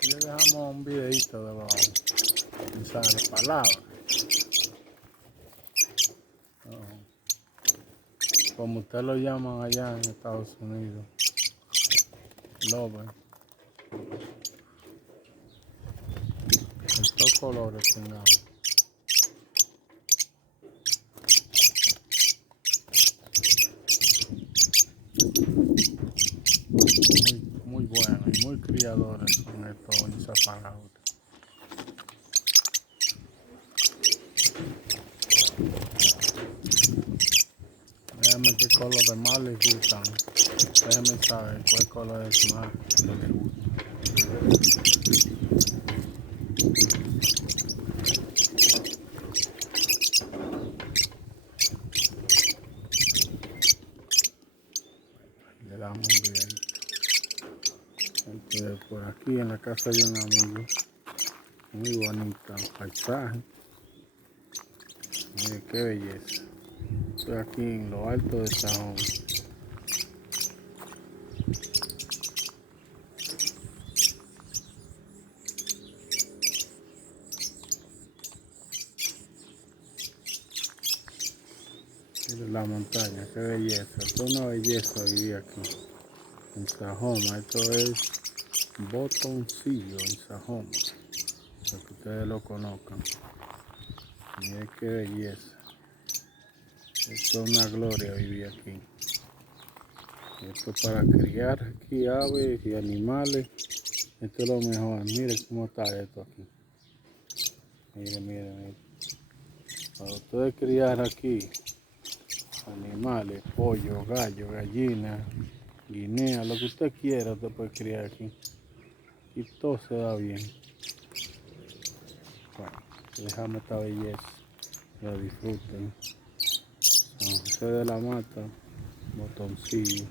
Y le dejamos un videito debajo. Mensaje, palabras. Como usted lo llaman allá en Estados Unidos. Lover. Estos colores tengamos. Muy buenos y muy criadores son estos insapanautas. Déjame qué colores más les gustan. Déjame saber cuál color es más que les gusta. Le damos un videito. Entonces, por aquí en la casa de un amigo. Muy bonita, paisaje. Mire qué belleza. Estoy aquí en lo alto de Sajón. Mire la montaña, qué belleza. Esto es una belleza vivir aquí en Sajoma. Esto es Botoncillo en Sajoma, para que ustedes lo conozcan. Mire qué belleza. Esto es una gloria vivir aquí. Esto para criar aquí aves y animales. Esto es lo mejor. Mire cómo está esto aquí. Mire. Para ustedes criar aquí animales, pollo, gallo, gallina, guinea, lo que usted quiera, usted puede criar aquí. Y todo se da bien. Bueno, dejamos esta belleza. La disfruten. San José de la Mata, Botoncillo.